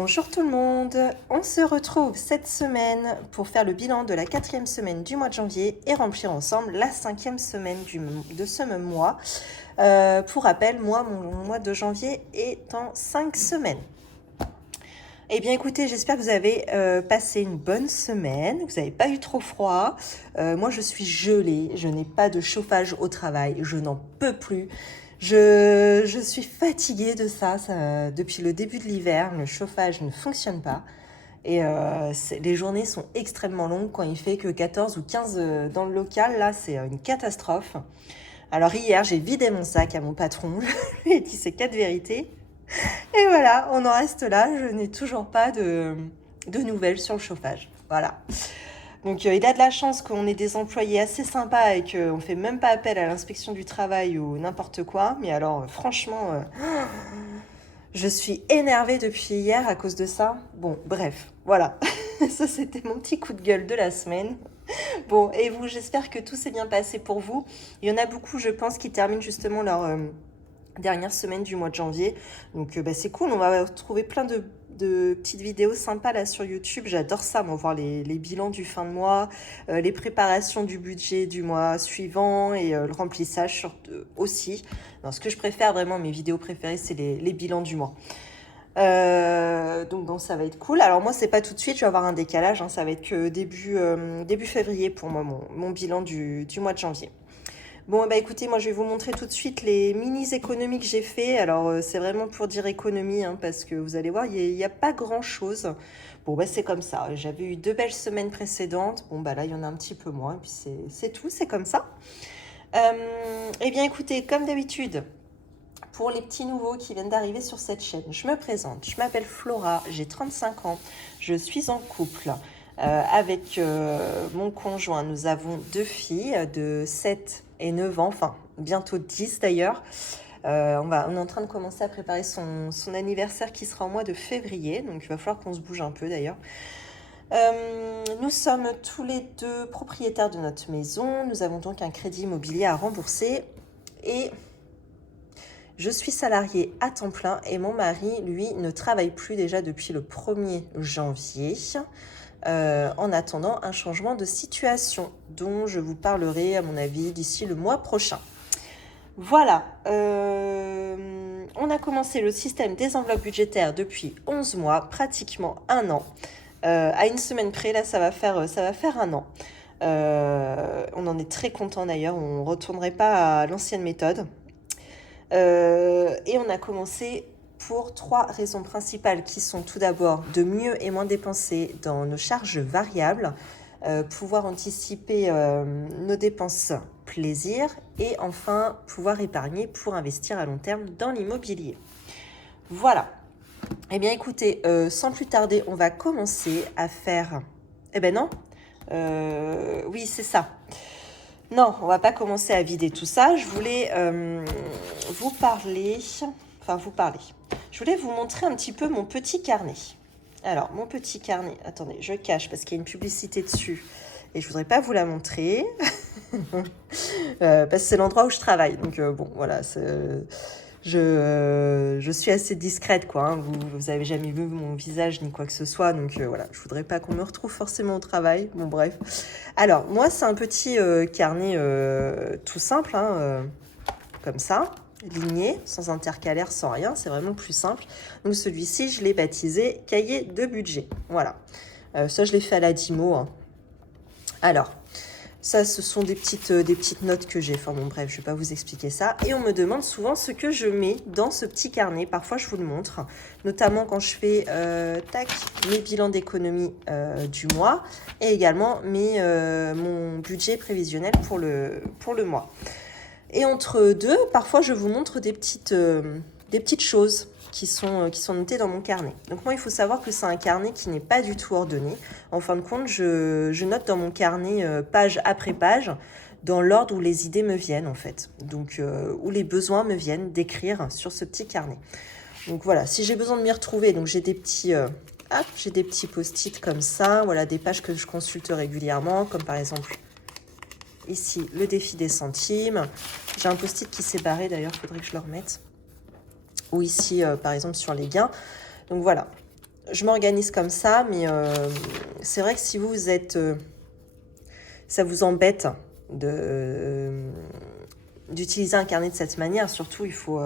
Bonjour tout le monde, on se retrouve cette semaine pour faire le bilan de la 4e semaine du mois de janvier et remplir ensemble la 5e semaine de ce même mois. Pour rappel, mon mois de janvier est en 5 semaines. Eh bien écoutez, j'espère que vous avez passé une bonne semaine, que vous n'avez pas eu trop froid. Moi je suis gelée, je n'ai pas de chauffage au travail, je n'en peux plus. Je suis fatiguée de ça, depuis le début de l'hiver, le chauffage ne fonctionne pas. Et les journées sont extrêmement longues quand il fait que 14 ou 15 dans le local, là c'est une catastrophe. Alors hier j'ai vidé mon sac à mon patron, je lui ai dit ces 4 vérités. Et voilà, on en reste là, je n'ai toujours pas de nouvelles sur le chauffage. Voilà. Donc il a de la chance qu'on ait des employés assez sympas et qu'on ne fait même pas appel à l'inspection du travail ou n'importe quoi. Mais alors franchement, je suis énervée depuis hier à cause de ça. Bon, bref, voilà. Ça c'était mon petit coup de gueule de la semaine. Bon, et vous, j'espère que tout s'est bien passé pour vous. Il y en a beaucoup, je pense, qui terminent justement leur dernière semaine du mois de janvier. Donc c'est cool, on va trouver plein de petites vidéos sympas là sur YouTube. J'adore ça, moi, voir les bilans du fin de mois, les préparations du budget du mois suivant et le remplissage aussi. Non, ce que je préfère vraiment, mes vidéos préférées, c'est les bilans du mois. Donc ça va être cool. Alors moi c'est pas tout de suite, je vais avoir un décalage, hein, ça va être que début février pour moi mon bilan du mois de janvier. Bon, bah écoutez, moi je vais vous montrer tout de suite les mini-économies que j'ai fait. Alors c'est vraiment pour dire économie, hein, parce que vous allez voir, il n'y a pas grand-chose. Bon, bah c'est comme ça. J'avais eu 2 belles semaines précédentes. Bon, bah là, il y en a un petit peu moins. Et puis c'est tout, c'est comme ça. Eh bien écoutez, comme d'habitude, pour les petits nouveaux qui viennent d'arriver sur cette chaîne, je me présente. Je m'appelle Flora, j'ai 35 ans. Je suis en couple. Avec mon conjoint, nous avons 2 filles de 7 et 9 ans, enfin bientôt 10 d'ailleurs. On est en train de commencer à préparer son anniversaire qui sera au mois de février, donc il va falloir qu'on se bouge un peu d'ailleurs. Nous sommes tous les deux propriétaires de notre maison, nous avons donc un crédit immobilier à rembourser et je suis salariée à temps plein et mon mari, lui, ne travaille plus déjà depuis le 1er janvier. En attendant un changement de situation dont je vous parlerai à mon avis d'ici le mois prochain. Voilà, on a commencé le système des enveloppes budgétaires depuis 11 mois, pratiquement un an. À une semaine près, là ça va faire un an. On en est très content d'ailleurs, on ne retournerait pas à l'ancienne méthode. Et on a commencé pour 3 raisons principales qui sont tout d'abord de mieux et moins dépenser dans nos charges variables, pouvoir anticiper nos dépenses plaisir et enfin pouvoir épargner pour investir à long terme dans l'immobilier. Voilà. Eh bien écoutez, sans plus tarder, on va commencer à faire... Eh ben non, oui c'est ça. Non, on va pas commencer à vider tout ça. Je voulais vous parler... Je voulais vous montrer un petit peu mon petit carnet. Alors, mon petit carnet... Attendez, je cache parce qu'il y a une publicité dessus. Et je voudrais pas vous la montrer. Parce que c'est l'endroit où je travaille. Donc, bon, voilà. Je suis assez discrète, quoi. Hein. Vous avez jamais vu mon visage ni quoi que ce soit. Donc, voilà. Je voudrais pas qu'on me retrouve forcément au travail. Bon, bref. Alors, moi, c'est un petit carnet tout simple, hein, comme ça. Ligné, sans intercalaire, sans rien, c'est vraiment plus simple. Donc celui-ci, je l'ai baptisé cahier de budget. Voilà. Ça, je l'ai fait à la Dimo. Hein. Alors, ça, ce sont des petites notes que j'ai. Enfin bon, bref, je vais pas vous expliquer ça. Et on me demande souvent ce que je mets dans ce petit carnet. Parfois, je vous le montre, notamment quand je fais mes bilans d'économie du mois et également mon budget prévisionnel pour le mois. Et entre deux, parfois, je vous montre des petites choses qui sont notées dans mon carnet. Donc moi, il faut savoir que c'est un carnet qui n'est pas du tout ordonné. En fin de compte, je note dans mon carnet page après page, dans l'ordre où les idées me viennent, en fait. Donc, où les besoins me viennent d'écrire sur ce petit carnet. Donc voilà, si j'ai besoin de m'y retrouver, donc j'ai des petits... j'ai des petits post-it comme ça. Voilà, des pages que je consulte régulièrement, comme par exemple... Ici, le défi des centimes. J'ai un post-it qui s'est barré, d'ailleurs, il faudrait que je le remette. Ou ici, par exemple, sur les gains. Donc voilà. je m'organise comme ça, mais c'est vrai que si vous êtes... ça vous embête d'utiliser un carnet de cette manière, surtout, il faut...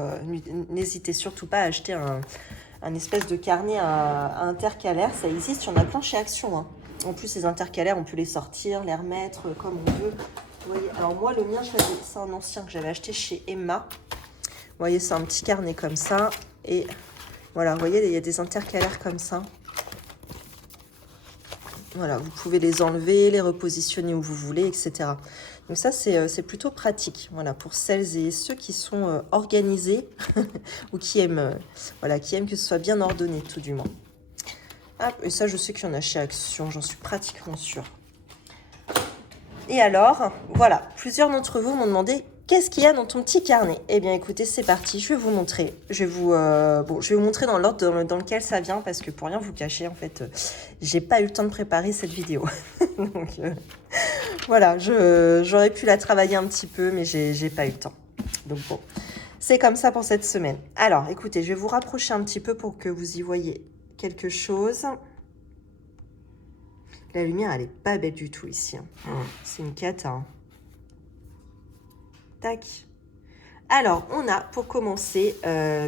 n'hésitez surtout pas à acheter un espèce de carnet à intercalaire. Ça existe, il y en a plein chez Action, hein. En plus, les intercalaires, on peut les sortir, les remettre comme on veut. Vous voyez, alors moi, le mien, c'est un ancien que j'avais acheté chez Emma. Vous voyez, c'est un petit carnet comme ça. Et voilà, vous voyez, il y a des intercalaires comme ça. Voilà, vous pouvez les enlever, les repositionner où vous voulez, etc. Donc ça, c'est plutôt pratique. Voilà, pour celles et ceux qui sont organisés ou qui aiment, voilà, qui aiment que ce soit bien ordonné, tout du moins. Hop, et ça, je sais qu'il y en a chez Action, j'en suis pratiquement sûre. Et alors, voilà, plusieurs d'entre vous m'ont demandé qu'est-ce qu'il y a dans ton petit carnet. Eh bien, écoutez, c'est parti, je vais vous montrer. Je vais vous montrer dans l'ordre dans lequel ça vient, parce que pour rien vous cacher, en fait, j'ai pas eu le temps de préparer cette vidéo. Donc, voilà, j'aurais pu la travailler un petit peu, mais j'ai pas eu le temps. Donc bon, c'est comme ça pour cette semaine. Alors, écoutez, je vais vous rapprocher un petit peu pour que vous y voyez quelque chose. La lumière, elle est pas belle du tout ici, hein. C'est une cata, hein. Tac. Alors, on a, pour commencer,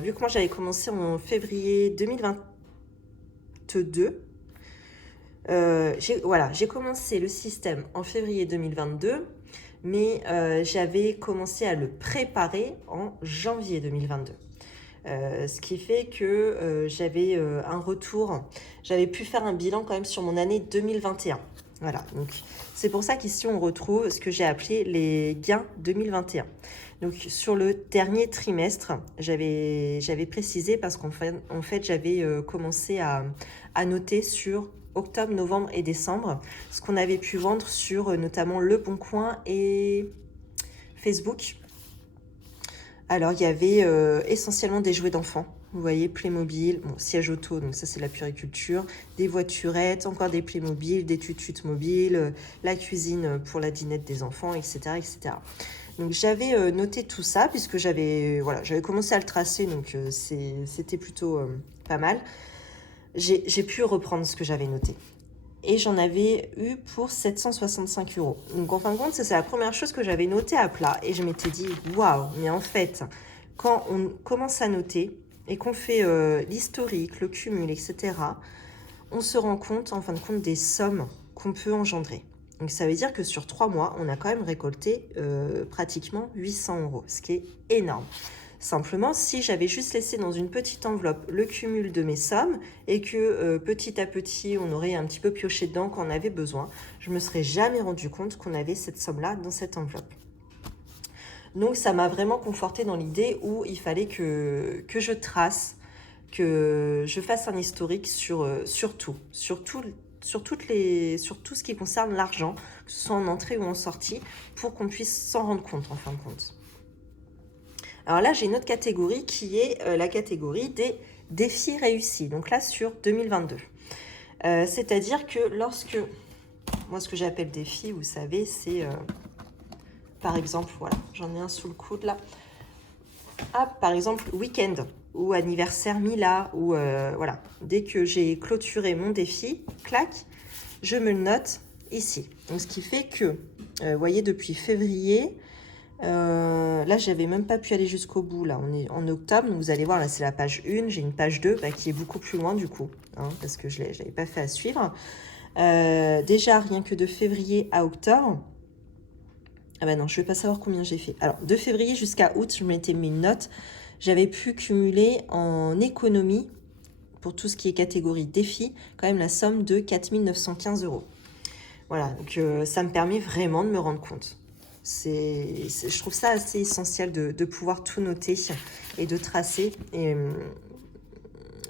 vu que moi j'avais commencé en février 2022, j'ai commencé le système en février 2022, mais j'avais commencé à le préparer en janvier 2022. Ce qui fait que j'avais un retour, j'avais pu faire un bilan quand même sur mon année 2021. Voilà, donc c'est pour ça qu'ici on retrouve ce que j'ai appelé les gains 2021. Donc sur le dernier trimestre, j'avais précisé parce qu'en fait j'avais commencé à noter sur octobre, novembre et décembre ce qu'on avait pu vendre sur notamment Le Bon Coin et Facebook. Alors, il y avait essentiellement des jouets d'enfants. Vous voyez, Playmobil, bon, siège auto, donc ça c'est la puriculture, des voiturettes, encore des Playmobil, des tututes mobiles, la cuisine pour la dinette des enfants, etc. etc. Donc j'avais noté tout ça puisque j'avais commencé à le tracer, donc c'était plutôt pas mal. J'ai pu reprendre ce que j'avais noté. Et j'en avais eu pour 765 €. Donc en fin de compte, ça c'est la première chose que j'avais notée à plat. Et je m'étais dit, waouh, mais en fait, quand on commence à noter et qu'on fait l'historique, le cumul, etc., on se rend compte, en fin de compte, des sommes qu'on peut engendrer. Donc ça veut dire que sur 3 mois, on a quand même récolté pratiquement 800 €, ce qui est énorme. Simplement, si j'avais juste laissé dans une petite enveloppe le cumul de mes sommes et que petit à petit, on aurait un petit peu pioché dedans quand on avait besoin, je ne me serais jamais rendu compte qu'on avait cette somme-là dans cette enveloppe. Donc, ça m'a vraiment confortée dans l'idée où il fallait que je trace, que je fasse un historique sur tout ce qui concerne l'argent, que ce soit en entrée ou en sortie, pour qu'on puisse s'en rendre compte en fin de compte. Alors là, j'ai une autre catégorie qui est la catégorie des défis réussis. Donc là, sur 2022. C'est-à-dire que lorsque... Moi, ce que j'appelle défi, vous savez, c'est... par exemple, voilà, j'en ai un sous le coude là. Ah, par exemple, week-end ou anniversaire Mila. Ou voilà, dès que j'ai clôturé mon défi, clac, je me le note ici. Donc, ce qui fait que, vous voyez, depuis février... là, j'avais même pas pu aller jusqu'au bout. Là, on est en octobre. Donc vous allez voir, là, c'est la page 1. J'ai une page 2 qui est beaucoup plus loin du coup, hein, parce que je l'avais pas fait à suivre. Déjà, rien que de février à octobre. Ah ben non, je vais pas savoir combien j'ai fait. Alors, de février jusqu'à août, je m'étais mis une note. J'avais pu cumuler en économie, pour tout ce qui est catégorie défi, quand même la somme de 4 915 €. Voilà, donc ça me permet vraiment de me rendre compte. Je trouve ça assez essentiel de pouvoir tout noter et de tracer. Et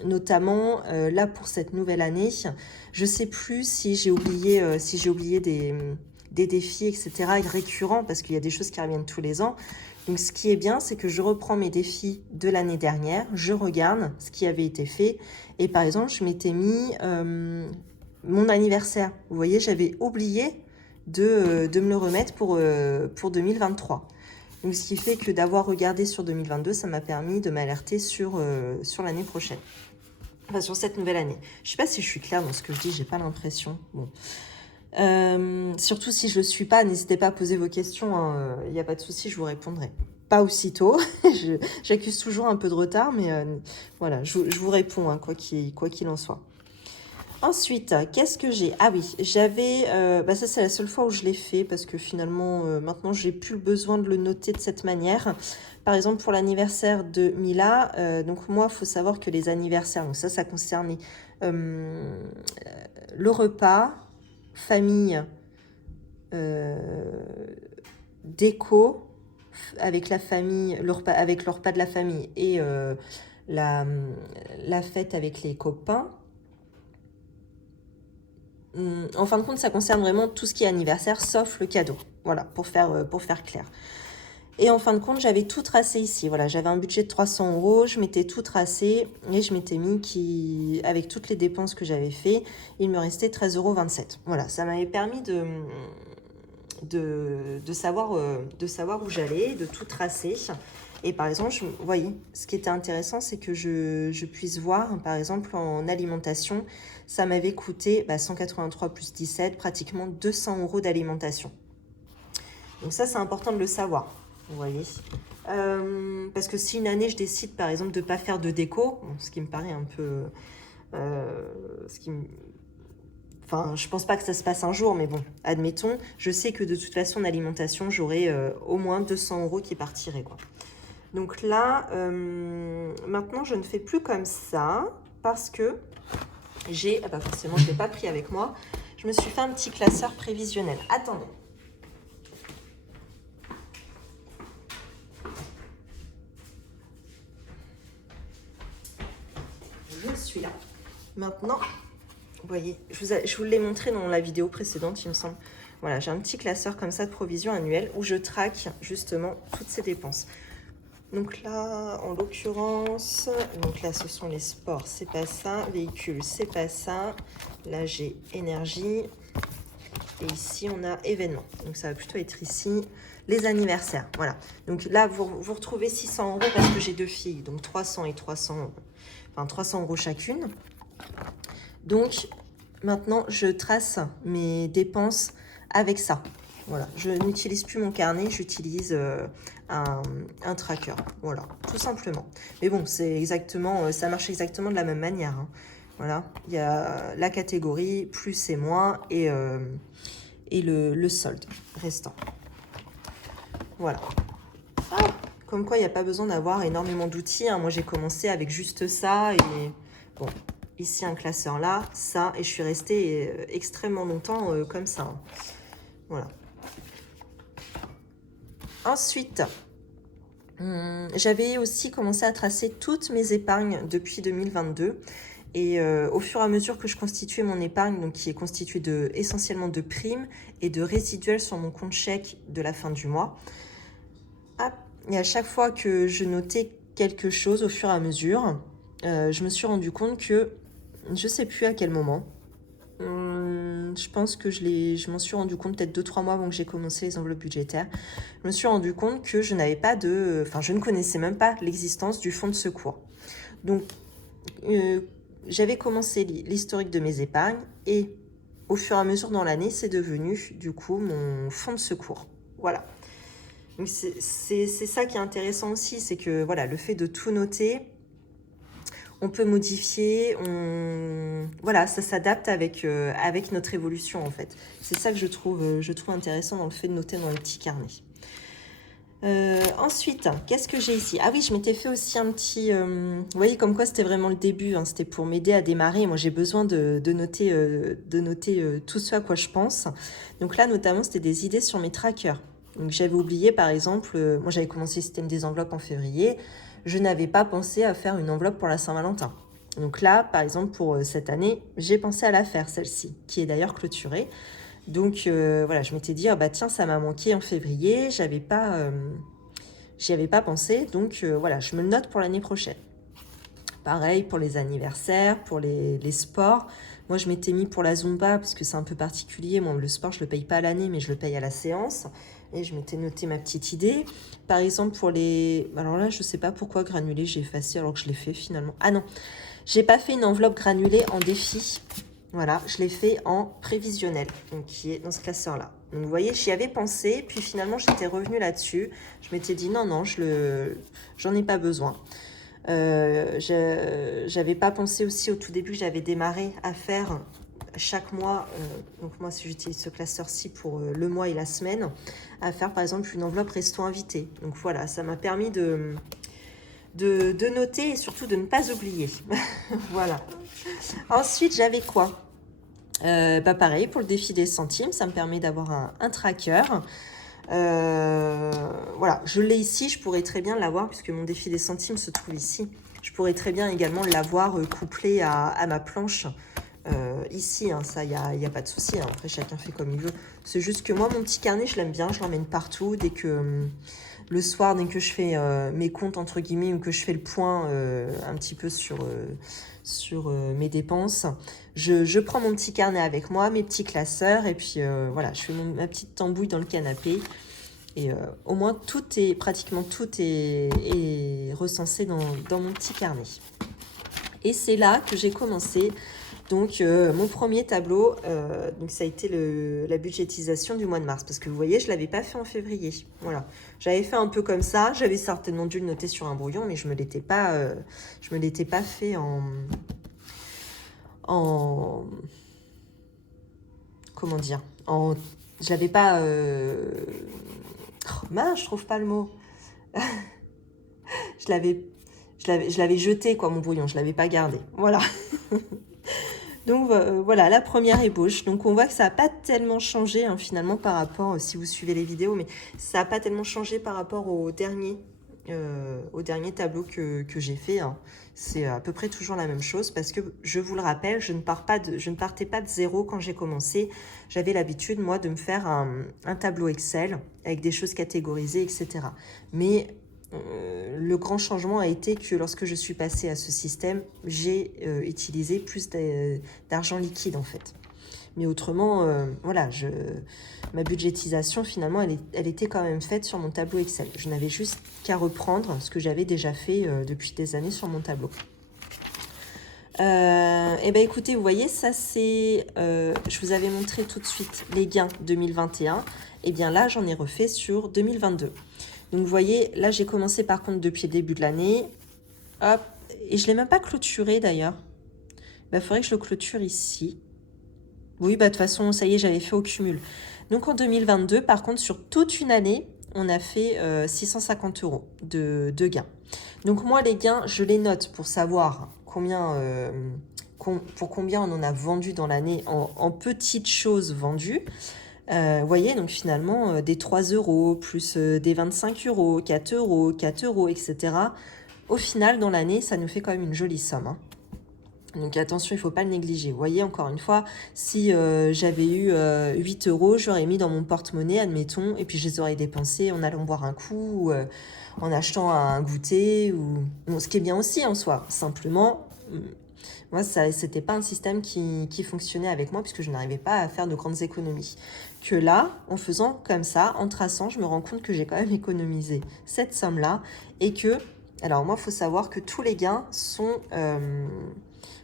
notamment, là, pour cette nouvelle année, je ne sais plus si j'ai oublié, des défis, etc., récurrents, parce qu'il y a des choses qui reviennent tous les ans. Donc, ce qui est bien, c'est que je reprends mes défis de l'année dernière, je regarde ce qui avait été fait. Et par exemple, je m'étais mis mon anniversaire. Vous voyez, j'avais oublié de me le remettre pour 2023. Donc, ce qui fait que d'avoir regardé sur 2022, ça m'a permis de m'alerter sur l'année prochaine. Enfin, sur cette nouvelle année. Je sais pas si je suis claire dans ce que je dis, j'ai pas l'impression. Bon. Surtout si je le suis pas, n'hésitez pas à poser vos questions, hein. Il n'y a pas de souci, je vous répondrai. Pas aussitôt, j'accuse toujours un peu de retard, mais voilà, je vous réponds, hein, quoi qu'il en soit. Ensuite, qu'est-ce que j'ai? Ah oui, j'avais... ça, c'est la seule fois où je l'ai fait, parce que finalement, maintenant, j'ai plus le besoin de le noter de cette manière. Par exemple, pour l'anniversaire de Mila, donc moi, il faut savoir que les anniversaires, donc ça concernait le repas, famille, déco, avec la famille, avec le repas de la famille et la fête avec les copains. En fin de compte, ça concerne vraiment tout ce qui est anniversaire, sauf le cadeau. Voilà, pour faire clair. Et en fin de compte, j'avais tout tracé ici. Voilà, j'avais un budget de 300 €, je m'étais tout tracé et je m'étais mis avec toutes les dépenses que j'avais fait, il me restait 13,27 €. Voilà, ça m'avait permis de savoir où j'allais, de tout tracer. Et par exemple, vous voyez, ce qui était intéressant, c'est que je puisse voir, par exemple, en alimentation, ça m'avait coûté 183 plus 17, pratiquement 200 € d'alimentation. Donc ça, c'est important de le savoir, vous voyez. Parce que si une année, je décide, par exemple, de ne pas faire de déco, bon, ce qui me paraît un peu... Enfin, je pense pas que ça se passe un jour, mais bon, admettons, je sais que de toute façon, en alimentation, j'aurai au moins 200 € qui partiraient, quoi. Donc là, maintenant, je ne fais plus comme ça parce que j'ai... forcément, je ne l'ai pas pris avec moi. Je me suis fait un petit classeur prévisionnel. Attendez. Je suis là. Maintenant, vous voyez, je vous l'ai montré dans la vidéo précédente, il me semble. Voilà, j'ai un petit classeur comme ça de provision annuelle où je traque justement toutes ces dépenses. Donc là, en l'occurrence, donc là, ce sont les sports, c'est pas ça. Véhicules, c'est pas ça. Là, j'ai énergie. Et ici, on a événements. Donc ça va plutôt être ici, les anniversaires. Voilà. Donc là, vous retrouvez 600 € parce que j'ai 2 filles. Donc 300 et 300, enfin 300 € chacune. Donc maintenant, je trace mes dépenses avec ça. Voilà, je n'utilise plus mon carnet, j'utilise un tracker. Voilà, tout simplement. Mais bon, c'est exactement, ça marche exactement de la même manière, hein. Voilà, il y a la catégorie, plus et moins, et le solde restant. Voilà. Ah, comme quoi, il n'y a pas besoin d'avoir énormément d'outils, hein. Moi, j'ai commencé avec juste ça, et bon, ici, un classeur là, ça, et je suis restée extrêmement longtemps comme ça, hein. Voilà. Ensuite, j'avais aussi commencé à tracer toutes mes épargnes depuis 2022. Et au fur et à mesure que je constituais mon épargne, donc qui est constituée essentiellement de primes et de résiduels sur mon compte chèque de la fin du mois, et à chaque fois que je notais quelque chose au fur et à mesure, je me suis rendu compte que, je ne sais plus à quel moment, je pense que je m'en suis rendu compte peut-être 2-3 mois avant que j'ai commencé les enveloppes budgétaires. Je me suis rendu compte que je n'avais pas je ne connaissais même pas l'existence du fonds de secours. Donc, j'avais commencé l'historique de mes épargnes et au fur et à mesure dans l'année, c'est devenu du coup mon fonds de secours. Voilà. Donc c'est ça qui est intéressant aussi, c'est que voilà, le fait de tout noter, on peut modifier, voilà, ça s'adapte avec notre évolution en fait. C'est ça que je trouve intéressant dans le fait de noter dans les petits carnets. Ensuite, qu'est-ce que j'ai ici? Ah oui, je m'étais fait aussi un petit... vous voyez comme quoi c'était vraiment le début, hein, c'était pour m'aider à démarrer. Moi, j'ai besoin de noter tout ce à quoi je pense. Donc là, notamment, c'était des idées sur mes trackers. Donc j'avais oublié, par exemple, moi j'avais commencé le système des enveloppes en février. Je n'avais pas pensé à faire une enveloppe pour la Saint-Valentin. Donc là, par exemple, pour cette année, j'ai pensé à la faire, celle-ci, qui est d'ailleurs clôturée. Donc voilà, je m'étais dit, tiens, ça m'a manqué en février, j'y avais pas pensé, donc voilà, je me le note pour l'année prochaine. Pareil pour les anniversaires, pour les sports. Moi, je m'étais mis pour la Zumba, parce que c'est un peu particulier. Moi, le sport, je le paye pas à l'année, mais je le paye à la séance. Et je m'étais noté ma petite idée. Par exemple, pour les... Alors là, je ne sais pas pourquoi granulé, j'ai effacé alors que je l'ai fait finalement. Ah non, j'ai pas fait une enveloppe granulée en défi. Voilà, je l'ai fait en prévisionnel, donc qui est dans ce classeur-là. Donc vous voyez, j'y avais pensé, puis finalement j'étais revenue là-dessus. Je m'étais dit non, j'en ai pas besoin. J'avais pas pensé aussi au tout début que j'avais démarré à faire chaque mois, donc moi si j'utilise ce classeur-ci pour le mois et la semaine, à faire par exemple une enveloppe resto invité. Donc voilà, ça m'a permis de noter et surtout de ne pas oublier. Voilà. Ensuite, j'avais quoi? Pareil, pour le défi des centimes, ça me permet d'avoir un tracker. Voilà, je l'ai ici, je pourrais très bien l'avoir, puisque mon défi des centimes se trouve ici. Je pourrais très bien également l'avoir couplé à ma planche ici, hein, ça, il n'y a pas de souci, hein. Après, chacun fait comme il veut. C'est juste que moi, mon petit carnet, je l'aime bien, je l'emmène partout. Dès que le soir, dès que je fais mes comptes, entre guillemets, ou que je fais le point un petit peu sur mes dépenses, je prends mon petit carnet avec moi, mes petits classeurs, et puis voilà, je fais ma petite tambouille dans le canapé. Et au moins, pratiquement tout est recensé dans mon petit carnet. Et c'est là que j'ai commencé. Donc, mon premier tableau, donc ça a été la budgétisation du mois de mars. Parce que vous voyez, je ne l'avais pas fait en février. Voilà. J'avais fait un peu comme ça. J'avais certainement dû le noter sur un brouillon, mais je ne me l'étais pas fait comment dire, je l'avais pas... Oh, mince, je trouve pas le mot. je l'avais jeté, quoi, mon brouillon. Je l'avais pas gardé. Voilà. Donc voilà, la première ébauche. Donc on voit que ça n'a pas tellement changé hein, finalement par rapport, si vous suivez les vidéos, mais ça n'a pas tellement changé par rapport au dernier tableau que j'ai fait. Hein. C'est à peu près toujours la même chose parce que je vous le rappelle, je ne partais pas de zéro quand j'ai commencé. J'avais l'habitude, moi, de me faire un tableau Excel avec des choses catégorisées, etc. Mais le grand changement a été que lorsque je suis passée à ce système, j'ai utilisé plus d'argent liquide en fait. Mais autrement, voilà, ma budgétisation finalement, elle était quand même faite sur mon tableau Excel. Je n'avais juste qu'à reprendre ce que j'avais déjà fait depuis des années sur mon tableau. Et ben écoutez, vous voyez, ça c'est, je vous avais montré tout de suite les gains 2021. Et bien là, j'en ai refait sur 2022. Donc vous voyez, là j'ai commencé par contre depuis le début de l'année. Hop, et je ne l'ai même pas clôturé d'ailleurs. Il faudrait que je le clôture ici. Oui, de toute façon, ça y est, j'avais fait au cumul. Donc en 2022, par contre, sur toute une année, on a fait 650 € de gains. Donc moi, les gains, je les note pour savoir pour combien on en a vendu dans l'année en petites choses vendues. Vous voyez, donc finalement, des 3 € plus des 25 €, 4 €, 4 €, etc. Au final, dans l'année, ça nous fait quand même une jolie somme. Hein. Donc attention, il ne faut pas le négliger. Vous voyez, encore une fois, si j'avais eu 8 €, j'aurais mis dans mon porte-monnaie, admettons, et puis je les aurais dépensés en allant boire un coup, en achetant un goûter, bon, ce qui est bien aussi en soi. Simplement, moi, c'était pas un système qui fonctionnait avec moi, puisque je n'arrivais pas à faire de grandes économies. Que là, en faisant comme ça, en traçant, je me rends compte que j'ai quand même économisé cette somme-là, et que, alors moi, il faut savoir que tous les gains sont...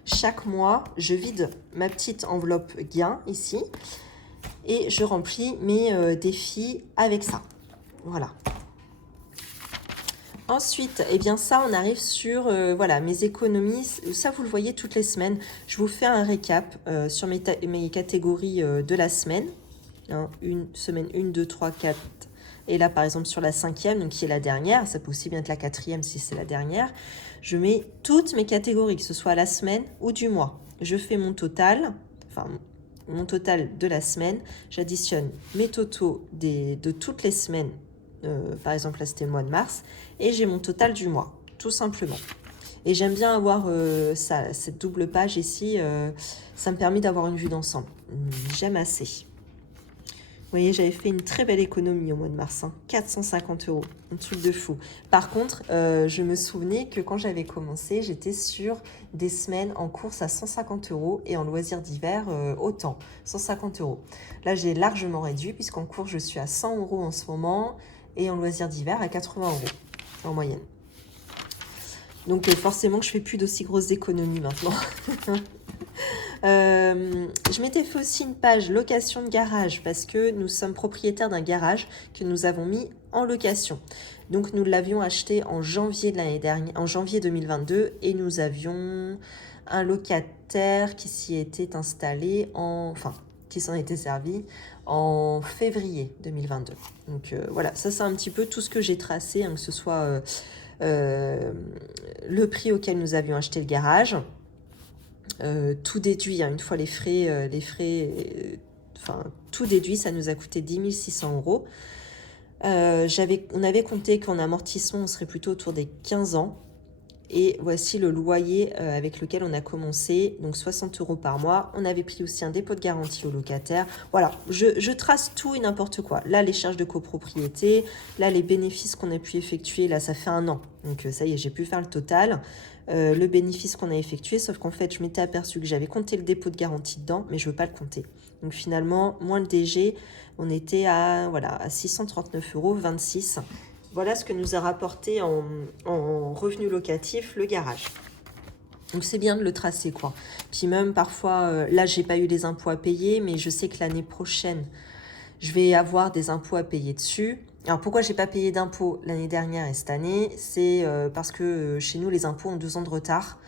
chaque mois, je vide ma petite enveloppe gain ici et je remplis mes défis avec ça. Voilà. Ensuite, eh bien ça, on arrive sur voilà, mes économies. Ça, vous le voyez toutes les semaines. Je vous fais un récap sur mes catégories de la semaine. Hein, une semaine, 1, 2, 3, 4. Et là, par exemple, sur la 5e, donc qui est la dernière, ça peut aussi bien être la 4e si c'est la dernière, je mets toutes mes catégories, que ce soit la semaine ou du mois. Je fais mon total, enfin mon total de la semaine, j'additionne mes totaux de toutes les semaines, par exemple là c'était le mois de mars, et j'ai mon total du mois, tout simplement. Et j'aime bien avoir cette double page ici, ça me permet d'avoir une vue d'ensemble. J'aime assez. voyez, j'avais fait une très belle économie au mois de mars, hein. 450 euros, un truc de fou. Par contre, je me souvenais que quand j'avais commencé, j'étais sur des semaines en course à 150 euros et en loisirs d'hiver, autant, 150 euros. Là, j'ai largement réduit puisqu'en course, je suis à 100 euros en ce moment et en loisirs d'hiver à 80 euros en moyenne. Donc forcément, je fais plus d'aussi grosses économies maintenant. Je m'étais fait aussi une page location de garage parce que nous sommes propriétaires d'un garage que nous avons mis en location. Donc nous l'avions acheté en janvier de l'année dernière, en janvier 2022, et nous avions un locataire qui s'y était installé qui s'en était servi en février 2022. Donc voilà, ça c'est un petit peu tout ce que j'ai tracé, hein, que ce soit le prix auquel nous avions acheté le garage. Tout déduit, hein, une fois les frais, tout déduit, ça nous a coûté 10 600 euros. On avait compté qu'en amortissement, on serait plutôt autour des 15 ans. Et voici le loyer avec lequel on a commencé, donc 60 euros par mois. On avait pris aussi un dépôt de garantie au locataire. Voilà, je trace tout et n'importe quoi. Là, les charges de copropriété, là, les bénéfices qu'on a pu effectuer, là, ça fait 1 an. Donc ça y est, j'ai pu faire le total. Le bénéfice qu'on a effectué, sauf qu'en fait, je m'étais aperçu que j'avais compté le dépôt de garantie dedans, mais je ne veux pas le compter. Donc finalement, moins le DG, on était à 639,26 euros. Voilà ce que nous a rapporté en revenu locatif le garage. Donc c'est bien de le tracer, quoi. Puis même parfois, là j'ai pas eu les impôts à payer, mais je sais que l'année prochaine, je vais avoir des impôts à payer dessus. Alors pourquoi j'ai pas payé d'impôts l'année dernière et cette année? C'est parce que chez nous les impôts ont 2 ans de retard.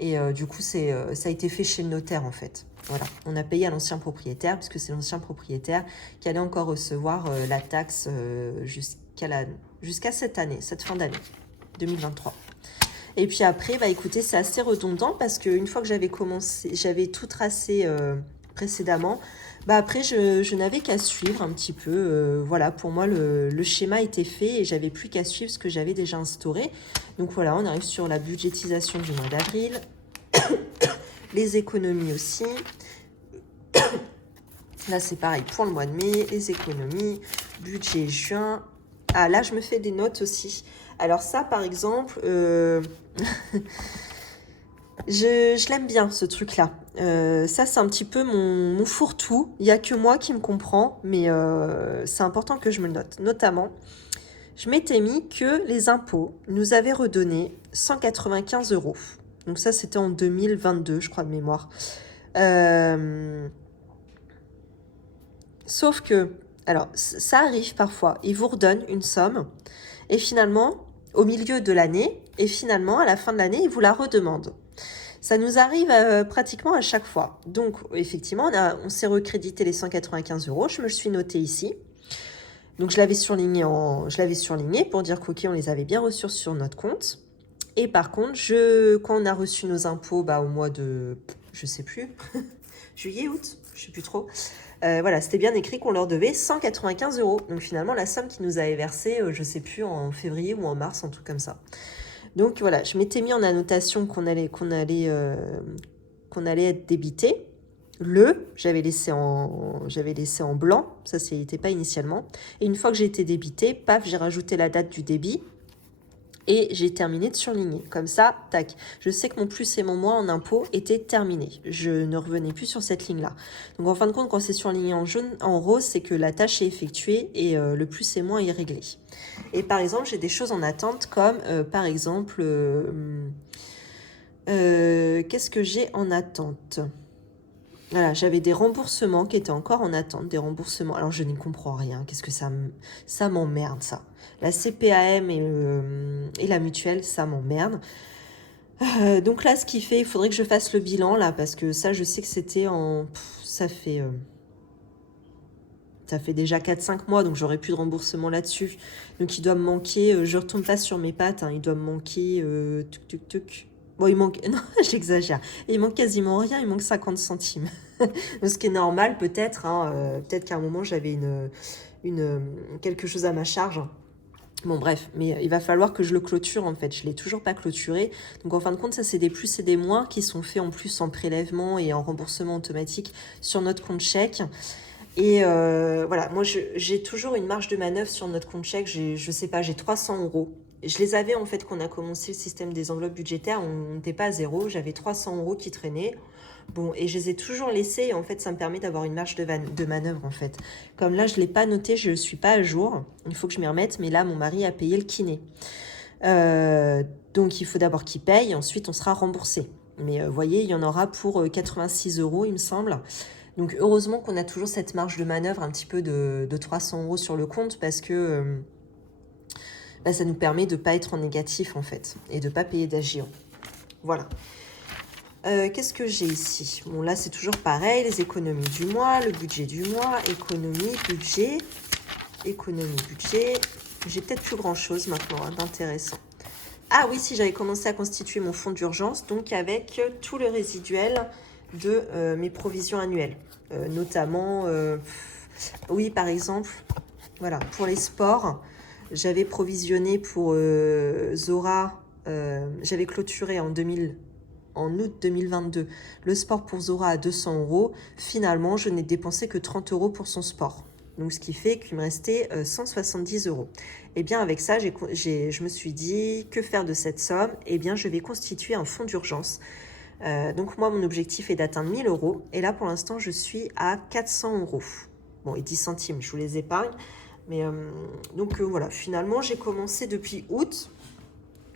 Et du coup ça a été fait chez le notaire en fait. Voilà, on a payé à l'ancien propriétaire, puisque c'est l'ancien propriétaire qui allait encore recevoir la taxe jusqu'à cette fin d'année 2023. Et puis après, écoutez, c'est assez redondant parce qu'une fois que j'avais commencé, j'avais tout tracé précédemment, après je n'avais qu'à suivre un petit peu. Voilà, pour moi le schéma était fait et j'avais plus qu'à suivre ce que j'avais déjà instauré. Donc voilà, on arrive sur la budgétisation du mois d'avril, les économies aussi. Là, c'est pareil pour le mois de mai, les économies, budget juin. Ah, là, je me fais des notes aussi. Alors ça, par exemple, je l'aime bien, ce truc-là. Ça, c'est un petit peu mon fourre-tout. Il n'y a que moi qui me comprend, mais c'est important que je me le note. Notamment, je m'étais mis que les impôts nous avaient redonné 195 euros. Donc ça, c'était en 2022, je crois, de mémoire. Sauf que, alors, ça arrive parfois, ils vous redonnent une somme, et finalement, au milieu de l'année, et finalement, à la fin de l'année, ils vous la redemandent. Ça nous arrive pratiquement à chaque fois. Donc, effectivement, on s'est recrédité les 195 euros, je me le suis noté ici. Donc, je l'avais surligné pour dire qu'ok, on les avait bien reçus sur notre compte. Et par contre, quand on a reçu nos impôts au mois de, je sais plus, juillet, août, je sais plus trop, voilà, c'était bien écrit qu'on leur devait 195 euros. Donc finalement, la somme qu'ils nous avaient versée, je sais plus, en février ou en mars, un truc comme ça. Donc voilà, je m'étais mis en annotation qu'on allait être débité. J'avais laissé en blanc, ça n'était pas initialement. Et une fois que j'ai été débité, paf, j'ai rajouté la date du débit. Et j'ai terminé de surligner. Comme ça, tac. Je sais que mon plus et mon moins en impôts étaient terminés. Je ne revenais plus sur cette ligne-là. Donc en fin de compte, quand c'est surligné en jaune, en rose, c'est que la tâche est effectuée et le plus et moins est réglé. Et par exemple, j'ai des choses en attente comme, par exemple, qu'est-ce que j'ai en attente ? Voilà, j'avais des remboursements qui étaient encore en attente, des remboursements. Alors, je n'y comprends rien. Qu'est-ce que ça m'emmerde, ça. La CPAM et la mutuelle, ça m'emmerde. Donc là, ce qui fait, il faudrait que je fasse le bilan, là, parce que ça, je sais que c'était ça fait déjà 4-5 mois, donc j'aurais plus de remboursement là-dessus. Donc, il doit me manquer, je retombe pas sur mes pattes, hein, il doit me manquer, Bon, il manque, non, j'exagère. Il manque quasiment rien, il manque 50 centimes. Ce qui est normal, peut-être. Hein, peut-être qu'à un moment, j'avais quelque chose à ma charge. Bon, bref, mais il va falloir que je le clôture, en fait. Je ne l'ai toujours pas clôturé. Donc, en fin de compte, ça, c'est des plus et des moins qui sont faits en plus en prélèvement et en remboursement automatique sur notre compte chèque. Et voilà, moi j'ai toujours une marge de manœuvre sur notre compte chèque, je sais pas, j'ai 300 euros. Je les avais en fait quand on a commencé le système des enveloppes budgétaires, on n'était pas à zéro, j'avais 300 euros qui traînaient. Bon, et je les ai toujours laissés, et en fait ça me permet d'avoir une marge de manœuvre en fait. Comme là je ne l'ai pas noté, je ne suis pas à jour, il faut que je m'y remette, mais là mon mari a payé le kiné. Donc il faut d'abord qu'il paye, ensuite on sera remboursé. Mais vous voyez, il y en aura pour 86 euros il me semble. Donc heureusement qu'on a toujours cette marge de manœuvre un petit peu de 300 euros sur le compte parce que ça nous permet de ne pas être en négatif en fait et de ne pas payer d'agir. Voilà. Qu'est-ce que j'ai ici? Bon là c'est toujours pareil, les économies du mois, le budget du mois, économie, budget. J'ai peut-être plus grand chose maintenant d'intéressant. Ah oui, si j'avais commencé à constituer mon fonds d'urgence, donc avec tout le résiduel de mes provisions annuelles. Notamment, oui, par exemple, voilà, pour les sports, j'avais provisionné pour Zora, j'avais clôturé en août 2022 le sport pour Zora à 200 euros. Finalement, je n'ai dépensé que 30 euros pour son sport. Donc, ce qui fait qu'il me restait 170 euros. Et bien, avec ça, je me suis dit, que faire de cette somme? Eh bien, je vais constituer un fonds d'urgence. Donc, moi, mon objectif est d'atteindre 1000 euros. Et là, pour l'instant, je suis à 400 euros. Bon, et 10 centimes, je vous les épargne. Mais donc, voilà, finalement, j'ai commencé depuis août,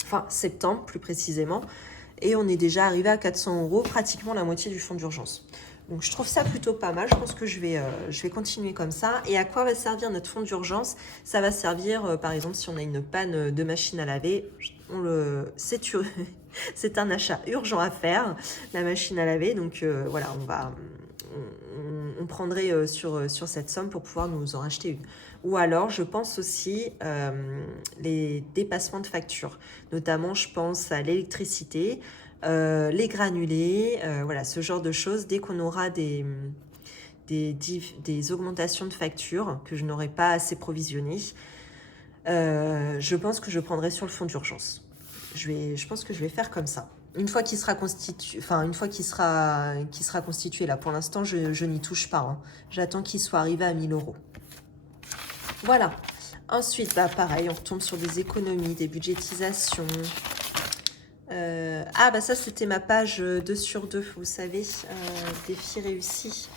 enfin septembre plus précisément. Et on est déjà arrivé à 400 euros, pratiquement la moitié du fonds d'urgence. Donc je trouve ça plutôt pas mal, je pense que je vais continuer comme ça. Et à quoi va servir notre fonds d'urgence? Ça va servir, par exemple, si on a une panne de machine à laver, c'est un achat urgent à faire, la machine à laver. Donc voilà, on prendrait sur cette somme pour pouvoir nous en racheter une. Ou alors, je pense aussi les dépassements de factures. Notamment, je pense à l'électricité, les granulés, voilà, ce genre de choses. Dès qu'on aura des augmentations de factures que je n'aurai pas assez provisionnées, je pense que je prendrai sur le fonds d'urgence. Je pense que je vais faire comme ça. Une fois qu'il sera constitué, là, pour l'instant, je n'y touche pas. Hein. J'attends qu'il soit arrivé à 1000 euros. Voilà. Ensuite, pareil, on retombe sur des économies, des budgétisations. Ça, c'était ma page 2 sur 2, vous savez, défi réussi.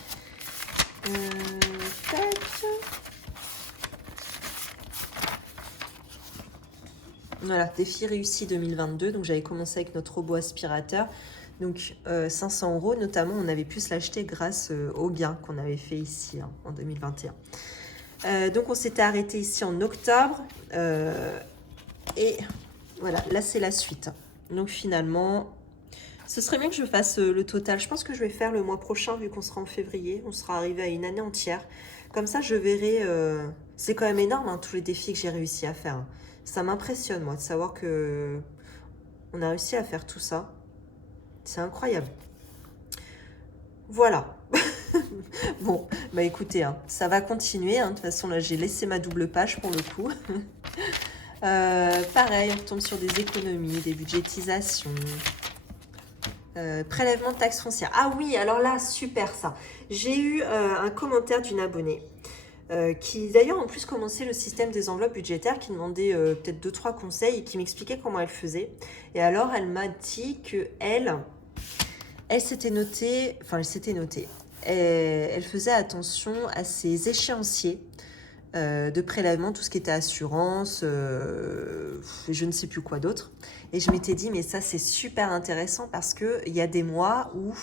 Voilà, défi réussi 2022. Donc, j'avais commencé avec notre robot aspirateur. Donc, 500 euros, notamment, on avait pu se l'acheter grâce au gain qu'on avait fait ici en 2021. Donc, on s'était arrêté ici en octobre. Et voilà, là, c'est la suite. Donc, finalement, ce serait bien que je fasse le total. Je pense que je vais faire le mois prochain, vu qu'on sera en février. On sera arrivé à une année entière. Comme ça, je verrai... C'est quand même énorme, tous les défis que j'ai réussi à faire. Ça m'impressionne, moi, de savoir que on a réussi à faire tout ça. C'est incroyable. Voilà. Bon, écoutez, ça va continuer. De toute façon, là, j'ai laissé ma double page pour le coup. Pareil, on retombe sur des économies, des budgétisations. Prélèvement de taxes foncières. Ah oui, alors là, super ça. J'ai eu un commentaire d'une abonnée qui d'ailleurs en plus commençait le système des enveloppes budgétaires, qui demandait peut-être 2-3 conseils et qui m'expliquait comment elle faisait. Et alors, elle m'a dit que elle s'était notée, elle faisait attention à ses échéanciers de prélèvement, tout ce qui était assurance, je ne sais plus quoi d'autre. Et je m'étais dit, mais ça c'est super intéressant parce qu'il y a des mois où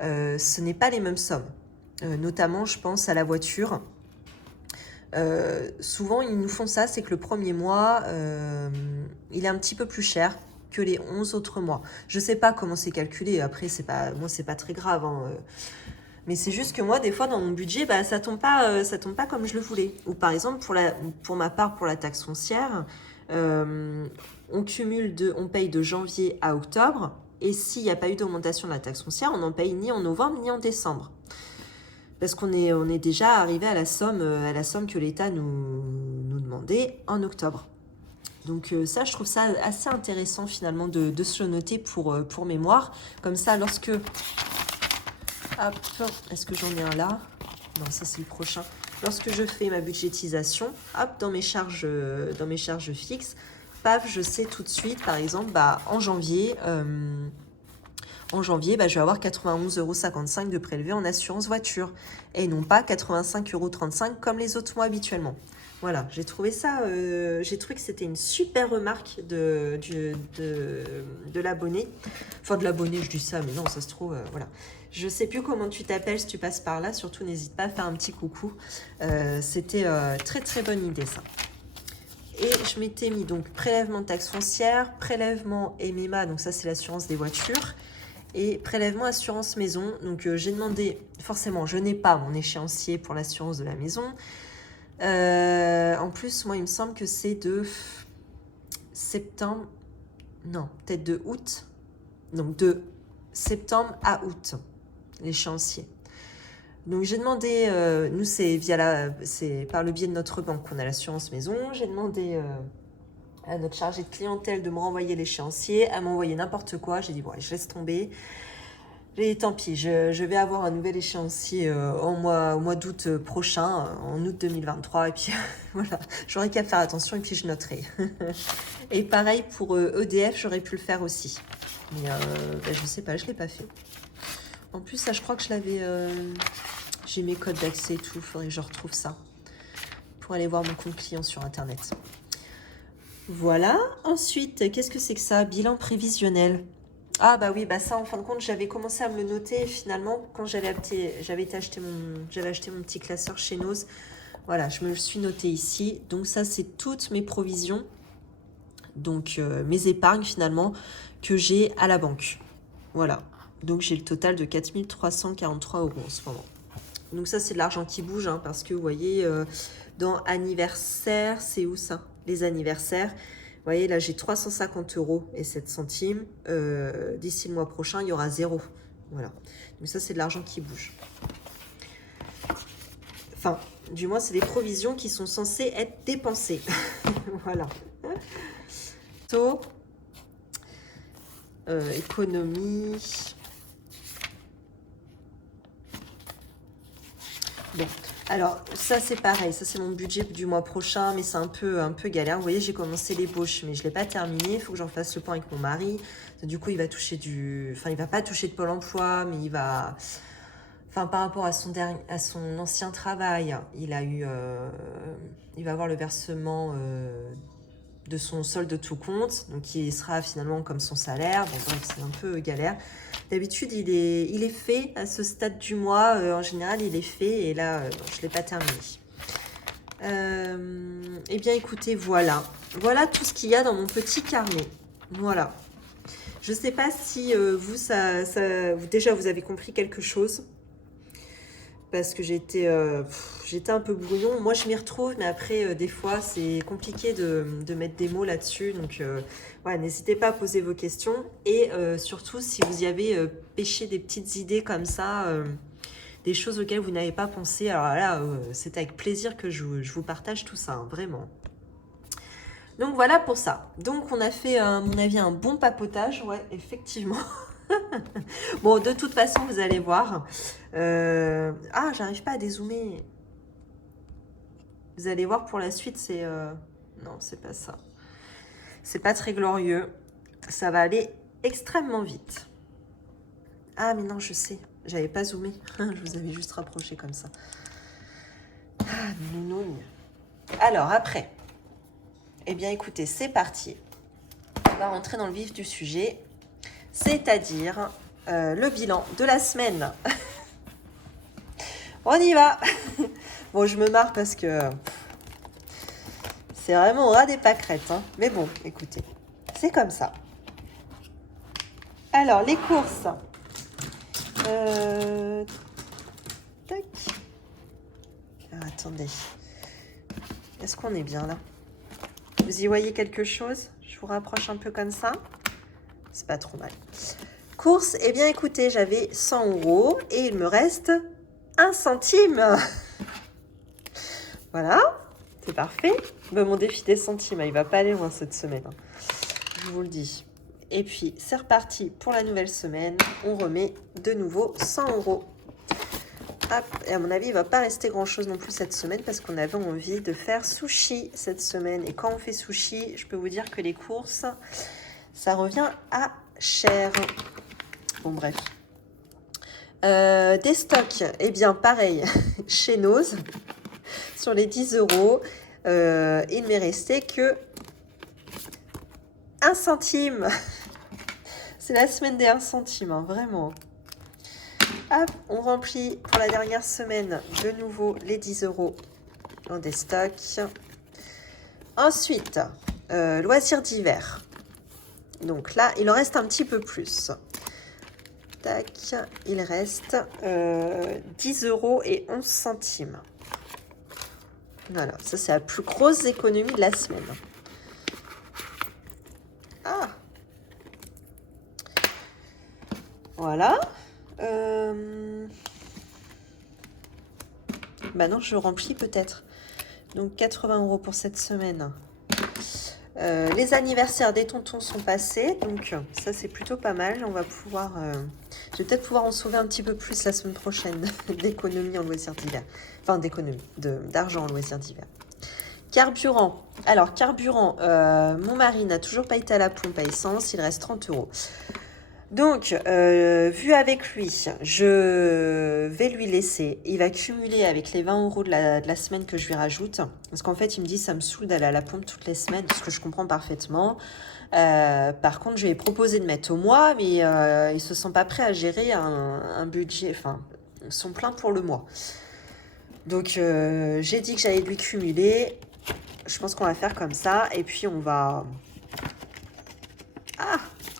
ce n'est pas les mêmes sommes. Notamment, je pense à la voiture. Souvent, ils nous font ça, c'est que le premier mois, il est un petit peu plus cher que les 11 autres mois. Je ne sais pas comment c'est calculé, après, c'est pas très grave, mais c'est juste que moi, des fois, dans mon budget, ça tombe pas comme je le voulais. Ou par exemple, pour ma part, pour la taxe foncière, on paye de janvier à octobre, et s'il n'y a pas eu d'augmentation de la taxe foncière, on n'en paye ni en novembre ni en décembre. Parce qu'on est déjà arrivé à la somme que l'État nous demandait en octobre. Donc ça, je trouve ça assez intéressant finalement de se le noter pour mémoire. Comme ça, lorsque... Hop, est-ce que j'en ai un là? Non, ça c'est le prochain. Lorsque je fais ma budgétisation, hop, dans mes charges fixes, paf, je sais tout de suite, par exemple, bah, en janvier, bah, je vais avoir 91,55 € de prélevé en assurance voiture et non pas 85,35 € comme les autres mois habituellement. Voilà, j'ai trouvé ça, j'ai trouvé que c'était une super remarque de l'abonné. Enfin, de l'abonné, je dis ça, mais non, ça se trouve, voilà. Je sais plus comment tu t'appelles si tu passes par là, surtout n'hésite pas à faire un petit coucou. C'était très très bonne idée ça. Et je m'étais mis donc prélèvement de taxe foncière, prélèvement MMA, donc ça c'est l'assurance des voitures, et prélèvement assurance maison. Donc j'ai demandé, forcément je n'ai pas mon échéancier pour l'assurance de la maison. En plus, moi il me semble que c'est de septembre, non, peut-être de août, donc de septembre à août, l'échéancier. Donc j'ai demandé, nous c'est par le biais de notre banque qu'on a l'assurance maison, j'ai demandé à notre chargée de clientèle de me renvoyer l'échéancier, elle m'a envoyé n'importe quoi, j'ai dit bon allez, je laisse tomber. J'ai dit tant pis, je vais avoir un nouvel échéancier au mois d'août prochain, en août 2023, et puis voilà, j'aurai qu'à faire attention et puis je noterai. Et pareil pour EDF, j'aurais pu le faire aussi. Mais bah, je sais pas, je l'ai pas fait. En plus, ça, je crois que je l'avais... j'ai mes codes d'accès et tout, il faudrait que je retrouve ça pour aller voir mon compte client sur Internet. Voilà. Ensuite, qu'est-ce que c'est que ça? Bilan prévisionnel. Ah bah oui, bah ça, en fin de compte, j'avais commencé à me le noter et finalement, quand j'avais acheté mon petit classeur chez Nose. Voilà, je me le suis noté ici. Donc ça, c'est toutes mes provisions, donc mes épargnes finalement, que j'ai à la banque. Voilà. Donc j'ai le total de 4 343 € en ce moment. Donc ça, c'est de l'argent qui bouge, hein, parce que vous voyez, dans anniversaire, c'est où ça? Les anniversaires. Vous voyez, là, j'ai 350 € et 7 centimes. D'ici le mois prochain, il y aura 0. Voilà. Donc ça, c'est de l'argent qui bouge. Enfin, du moins, c'est des provisions qui sont censées être dépensées. Voilà. Taux. Économie. Bon, alors ça c'est pareil, ça c'est mon budget du mois prochain, mais c'est un peu galère. Vous voyez, j'ai commencé l'ébauche, mais je l'ai pas terminé. Il faut que j'en fasse le point avec mon mari. Du coup, il va toucher enfin, il va pas toucher de Pôle emploi, mais il va, enfin, par rapport à son ancien travail, il va avoir le versement de son solde de tout compte, donc il sera finalement comme son salaire. Bon, bref, c'est un peu galère. D'habitude, il est fait à ce stade du mois. En général, il est fait et là, je ne l'ai pas terminé. Eh bien, écoutez, voilà. Voilà tout ce qu'il y a dans mon petit carnet. Voilà. Je ne sais pas si déjà, vous avez compris quelque chose. Parce que j'étais un peu brouillon. Moi, je m'y retrouve, mais après, des fois, c'est compliqué de mettre des mots là-dessus. Donc, ouais, n'hésitez pas à poser vos questions. Et surtout, si vous y avez pêché des petites idées comme ça, des choses auxquelles vous n'avez pas pensé, alors là, c'est avec plaisir que je vous partage tout ça, hein, vraiment. Donc, voilà pour ça. Donc, on a fait, à mon avis, un bon papotage. Ouais, effectivement. Bon, de toute façon, vous allez voir. Ah, j'arrive pas à dézoomer. Vous allez voir pour la suite, c'est... Non, c'est pas ça. C'est pas très glorieux. Ça va aller extrêmement vite. Ah, mais non, je sais. J'avais pas zoomé. Je vous avais juste rapproché comme ça. Ah, nounoun. Alors, après. Eh bien, écoutez, c'est parti. On va rentrer dans le vif du sujet. C'est-à-dire le bilan de la semaine. On y va. Bon, je me marre parce que c'est vraiment au ras des pâquerettes, hein. Mais bon, écoutez, c'est comme ça. Alors, les courses. Tac. Alors, attendez. Est-ce qu'on est bien là? Vous y voyez quelque chose? Je vous rapproche un peu comme ça. C'est pas trop mal. Courses, eh bien écoutez, j'avais 100 € et il me reste 1 centime. Voilà, c'est parfait. Ben, mon défi des centimes, il va pas aller loin cette semaine, hein. Je vous le dis. Et puis, c'est reparti pour la nouvelle semaine. On remet de nouveau 100 €. Hop, et à mon avis, il va pas rester grand-chose non plus cette semaine parce qu'on avait envie de faire sushi cette semaine. Et quand on fait sushi, je peux vous dire que les courses, ça revient à cher. Bon, bref. Des stocks, eh bien, pareil, chez Nose, sur les 10 €, il ne m'est resté que 1 centime. C'est la semaine des 1 centime, hein, vraiment. Hop, on remplit pour la dernière semaine de nouveau les 10 € en des stocks. Ensuite, loisirs d'hiver. Donc là, il en reste un petit peu plus. Tac, il reste 10 € et 11 centimes. Voilà, ça c'est la plus grosse économie de la semaine. Ah, voilà. Bah non, je remplis peut-être. Donc 80 € pour cette semaine. Les anniversaires des tontons sont passés, donc ça c'est plutôt pas mal. On va pouvoir, je vais peut-être pouvoir en sauver un petit peu plus la semaine prochaine d'économie en loisirs d'hiver. Enfin d'économie, d'argent en loisirs d'hiver. Carburant. Alors carburant, mon mari n'a toujours pas été à la pompe à essence, il reste 30 €. Donc, vu avec lui, je vais lui laisser. Il va cumuler avec les 20 € de la semaine que je lui rajoute. Parce qu'en fait, il me dit ça me saoule d'aller à la pompe toutes les semaines, ce que je comprends parfaitement. Par contre, je lui ai proposé de mettre au mois, mais ils ne se sont pas prêts à gérer un budget, enfin, son plein pour le mois. Donc, j'ai dit que j'allais lui cumuler. Je pense qu'on va faire comme ça. Et puis, on va... Ah!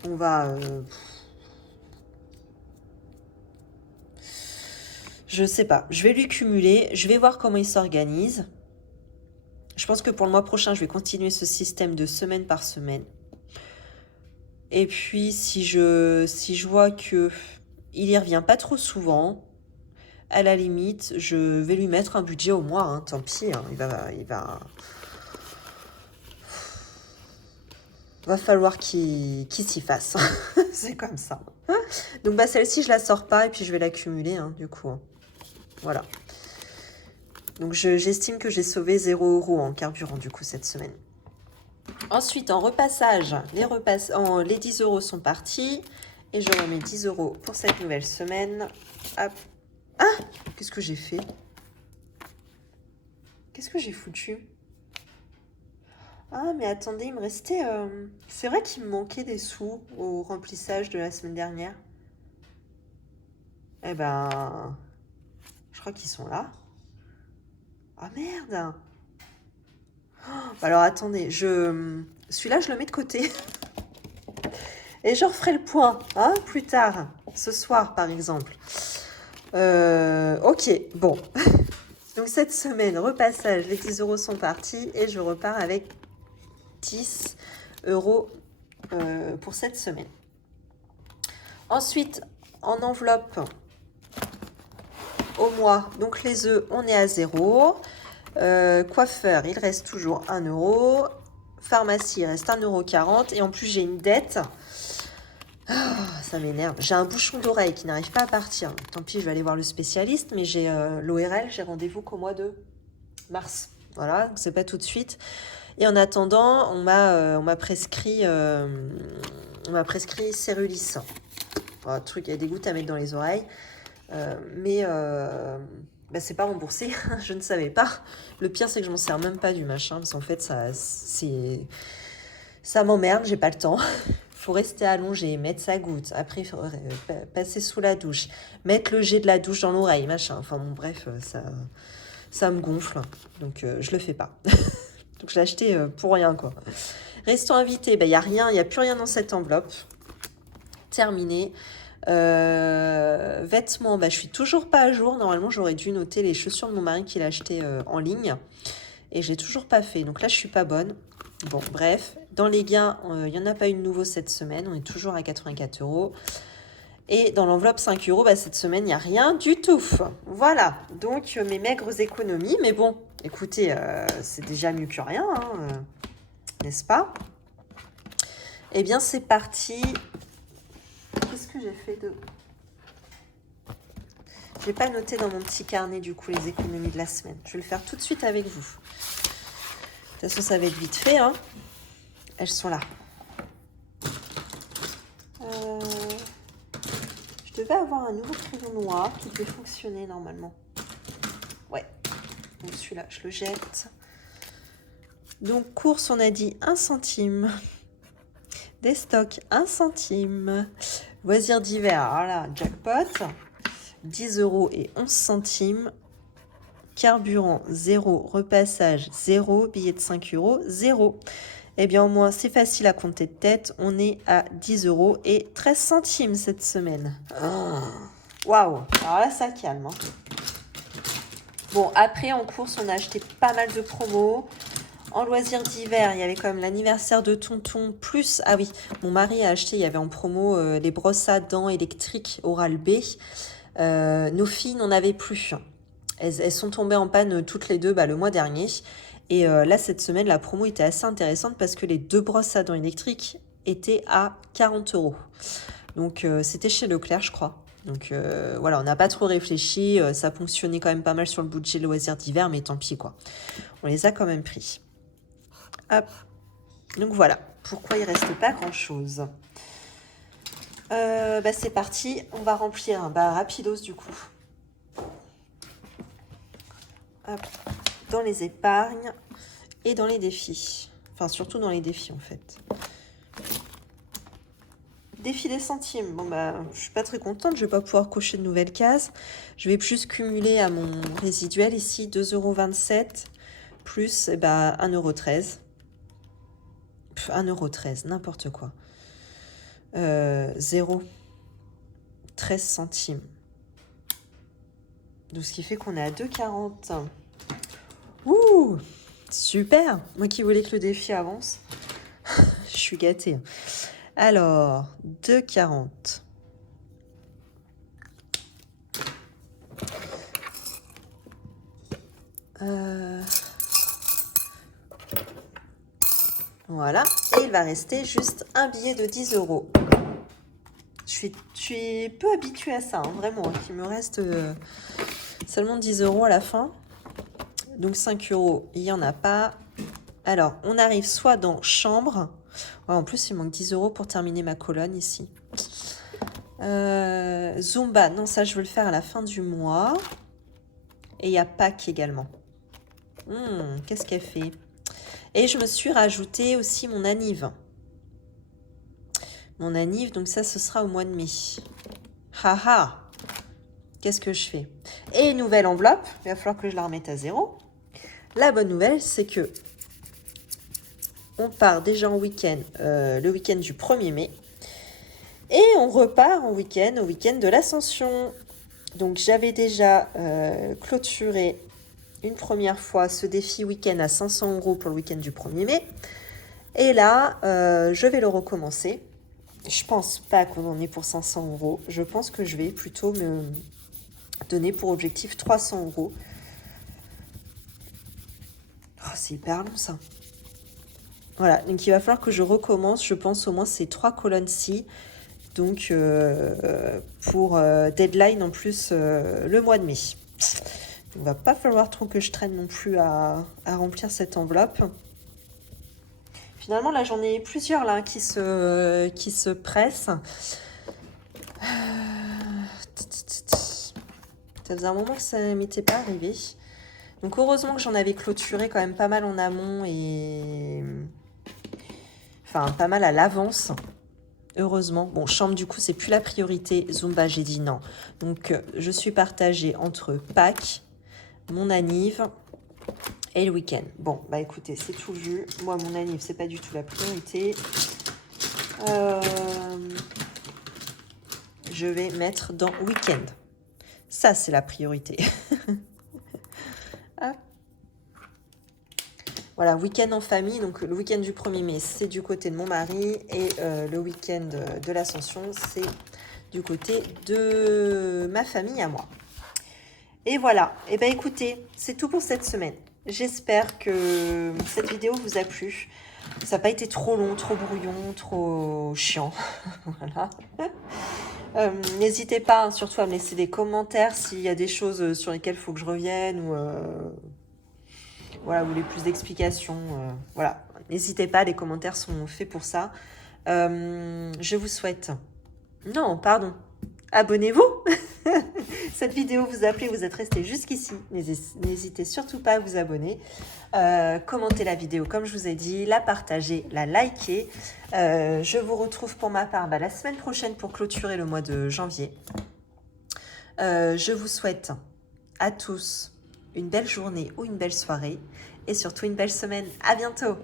On va... Je sais pas, je vais lui cumuler, je vais voir comment il s'organise. Je pense que pour le mois prochain, je vais continuer ce système de semaine par semaine. Et puis, si je vois que il y revient pas trop souvent, à la limite, je vais lui mettre un budget au mois, hein, tant pis, hein, il va falloir qu'il s'y fasse. C'est comme ça. Donc, bah, celle-ci, je la sors pas et puis je vais l'accumuler, hein, du coup. Voilà. Donc, j'estime que j'ai sauvé 0 € en carburant, du coup, cette semaine. Ensuite, en repassage, les 10 € sont partis. Et je remets 10 € pour cette nouvelle semaine. Hop. Ah! Qu'est-ce que j'ai fait? Qu'est-ce que j'ai foutu? Ah, mais attendez, il me restait... C'est vrai qu'il me manquait des sous au remplissage de la semaine dernière. Eh ben... Je crois qu'ils sont là. Ah, merde! Alors, attendez, celui-là, je le mets de côté. Et je referai le point, hein, plus tard. Ce soir, par exemple. Ok, bon. Donc, cette semaine, repassage, les 10 € sont partis. Et je repars avec 10 € pour cette semaine. Ensuite, en enveloppe, au mois, donc les œufs, on est à 0. Coiffeur, il reste toujours 1 €. Pharmacie, il reste 1,40 €. Et en plus, j'ai une dette. Ah, ça m'énerve. J'ai un bouchon d'oreille qui n'arrive pas à partir. Tant pis, je vais aller voir le spécialiste. Mais j'ai l'ORL, j'ai rendez-vous qu'au mois de mars. Voilà, c'est pas tout de suite. Et en attendant, on m'a prescrit Cérulis. Un truc, il y a des gouttes à mettre dans les oreilles. Mais bah, c'est pas remboursé, je ne savais pas. Le pire, c'est que je m'en sers même pas du machin, parce qu'en fait, ça m'emmerde, j'ai pas le temps. Faut rester allongé, mettre sa goutte, après passer sous la douche, mettre le jet de la douche dans l'oreille, machin. Enfin bon, bref, ça me gonfle, donc je le fais pas. Donc je l'ai acheté pour rien, quoi. Restons invités, il n'y a rien, il n'y a plus rien dans cette enveloppe. Terminé. Vêtements, je suis toujours pas à jour. Normalement, j'aurais dû noter les chaussures de mon mari qu'il a acheté en ligne. Et j'ai toujours pas fait. Donc là, je suis pas bonne. Bon, bref. Dans les gains, il n'y en a pas eu de nouveau cette semaine. On est toujours à 84 €. Et dans l'enveloppe 5 €, cette semaine, il n'y a rien du tout. Voilà. Donc, mes maigres économies. Mais bon, écoutez, c'est déjà mieux que rien, hein, n'est-ce pas? Eh bien, c'est parti. Qu'est-ce que j'ai fait de... Je n'ai pas noté dans mon petit carnet du coup les économies de la semaine. Je vais le faire tout de suite avec vous. De toute façon, ça va être vite fait, hein. Elles sont là. Je devais avoir un nouveau crayon noir qui devait fonctionner normalement. Ouais. Donc celui-là, je le jette. Donc course, on a dit 1 centime. Des stocks, 1 centime. Loisirs d'hiver, voilà, jackpot. 10 € et 11 centimes. Carburant, 0. Repassage, 0. Billet de 5 €, 0. Eh bien, au moins, c'est facile à compter de tête. On est à 10 € et 13 centimes cette semaine. Waouh! Alors là, ça calme. Hein. Bon, après, en course, on a acheté pas mal de promos. En loisirs d'hiver, il y avait quand même l'anniversaire de tonton, plus... Ah oui, mon mari a acheté, il y avait en promo les brosses à dents électriques Oral-B. Nos filles n'en avaient plus. Elles sont tombées en panne toutes les deux le mois dernier. Et là, cette semaine, la promo était assez intéressante parce que les 2 brosses à dents électriques étaient à 40 €. Donc, c'était chez Leclerc, je crois. Donc, voilà, on n'a pas trop réfléchi. Ça fonctionnait quand même pas mal sur le budget loisirs d'hiver, mais tant pis, quoi. On les a quand même pris. Hop. Donc, voilà. Pourquoi il ne reste pas grand-chose. C'est parti. On va remplir rapidos, du coup. Hop. Dans les épargnes et dans les défis. Enfin, surtout dans les défis, en fait. Défi des centimes. Bon, je suis pas très contente. Je vais pas pouvoir cocher de nouvelles cases. Je vais plus cumuler à mon résiduel ici. 2,27 € plus 1,13 €. 1,13 €, n'importe quoi. 0. 13 centimes. Donc, ce qui fait qu'on est à 2,40 €. Ouh, super. Moi qui voulais que le défi avance. Je suis gâtée. Alors, 2,40 €. Voilà. Et il va rester juste un billet de 10 €. Je suis peu habituée à ça, hein, vraiment. Il me reste seulement 10 € à la fin. Donc 5 €, il n'y en a pas. Alors, on arrive soit dans chambre. Ouais, en plus, il manque 10 € pour terminer ma colonne ici. Zumba, non, ça, je veux le faire à la fin du mois. Et il y a Pâques également. Qu'est-ce qu'elle fait? Et je me suis rajouté aussi mon anniv. Mon anniv, donc ça, ce sera au mois de mai. Haha! Qu'est-ce que je fais? Et nouvelle enveloppe, il va falloir que je la remette à 0. La bonne nouvelle, c'est que on part déjà en week-end, le week-end du 1er mai. Et on repart en week-end, au week-end de l'Ascension. Donc, j'avais déjà clôturé une première fois ce défi week-end à 500 € pour le week-end du 1er mai. Et là, je vais le recommencer. Je pense pas qu'on en ait pour 500 €. Je pense que je vais plutôt me donner pour objectif 300 €. Oh, c'est hyper long ça. Voilà, donc il va falloir que je recommence, je pense au moins ces 3 colonnes-ci. Donc pour deadline en plus le mois de mai. Il ne va pas falloir trop que je traîne non plus à remplir cette enveloppe. Finalement, là, j'en ai plusieurs là qui se pressent. Ça faisait un moment que ça ne m'était pas arrivé. Donc heureusement que j'en avais clôturé quand même pas mal en amont et... Enfin, pas mal à l'avance. Heureusement. Bon, chambre, du coup, c'est plus la priorité. Zumba, j'ai dit non. Donc, je suis partagée entre Pâques, mon anniv et le week-end. Bon, écoutez, c'est tout vu. Moi, mon anniv, c'est pas du tout la priorité. Je vais mettre dans week-end. Ça, c'est la priorité. Hop. Voilà, week-end en famille. Donc, le week-end du 1er mai, c'est du côté de mon mari. Et le week-end de l'Ascension, c'est du côté de ma famille à moi. Et voilà. Et écoutez, c'est tout pour cette semaine. J'espère que cette vidéo vous a plu. Ça n'a pas été trop long, trop brouillon, trop chiant. Voilà. N'hésitez pas, hein, surtout à me laisser des commentaires s'il y a des choses sur lesquelles il faut que je revienne ou voilà, vous voulez plus d'explications. Voilà, n'hésitez pas, les commentaires sont faits pour ça. Je vous souhaite... Non, pardon. Abonnez-vous. Cette vidéo vous a plu, vous êtes resté jusqu'ici. N'hésitez surtout pas à vous abonner. Commentez la vidéo comme je vous ai dit, la partager, la liker. Je vous retrouve pour ma part la semaine prochaine pour clôturer le mois de janvier. Je vous souhaite à tous une belle journée ou une belle soirée et surtout une belle semaine. À bientôt!